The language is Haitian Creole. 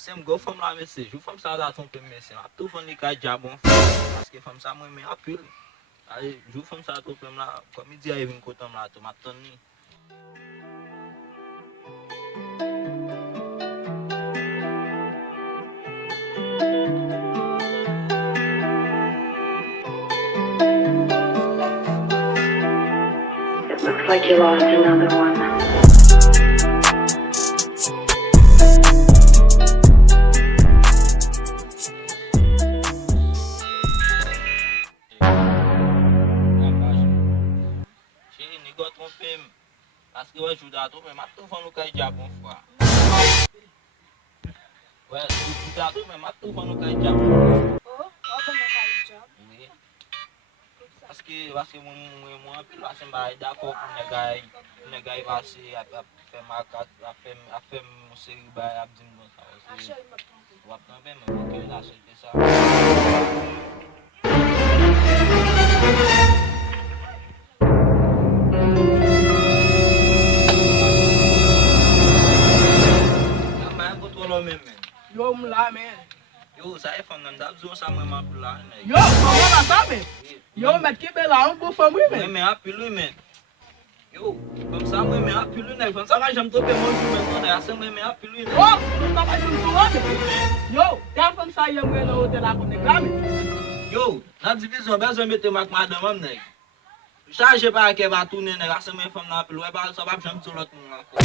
Se m go fam la mese, jou fam sa da trompe mese, la tou fan li ka jabon paske fam sa mwen men apil. Allez, jou fam sa trompe m la, comme il dit, il vient koton m la, tout ma ton ni. It looks like you lost another one. Chéri, ni go trompe m, paske wè jou da trompe, ma tou fan nou ka jabon fwa. Ouais, jou da trompe, ma tou fan nou ka jabon fwa. Oh, waba na kayo job? Oui. Paske mwen apil la se mba d'akor pou negay vase ap fè makat, ap fè monseri bay ap dim bon sa. Ashe, yon map trompe. Wap trompe mwen voke la solte sa. Yon bayan kontrolo men. Yo mla men. Yo, sa e fam nan dap zon sa mwen mapil la. Yo, comment la sa men? Yo met ki be la an pou fam wi men. Mwen men apil ou men. Yo, kom sa mwen men apil ou men. Fam sa ka jam trope moun jou men ton de ase mwen men apil ou men. Oh, nou ta pa jom tou men. Yo, ten fam sa yon mwen nou hotel akon ne gami. Yo, nan divizyon bezon mette mak madam am neg. Charge pa ke va tourner neg ase mwen fam nan apil ou. E ba sa bab jam tou lot moun anko.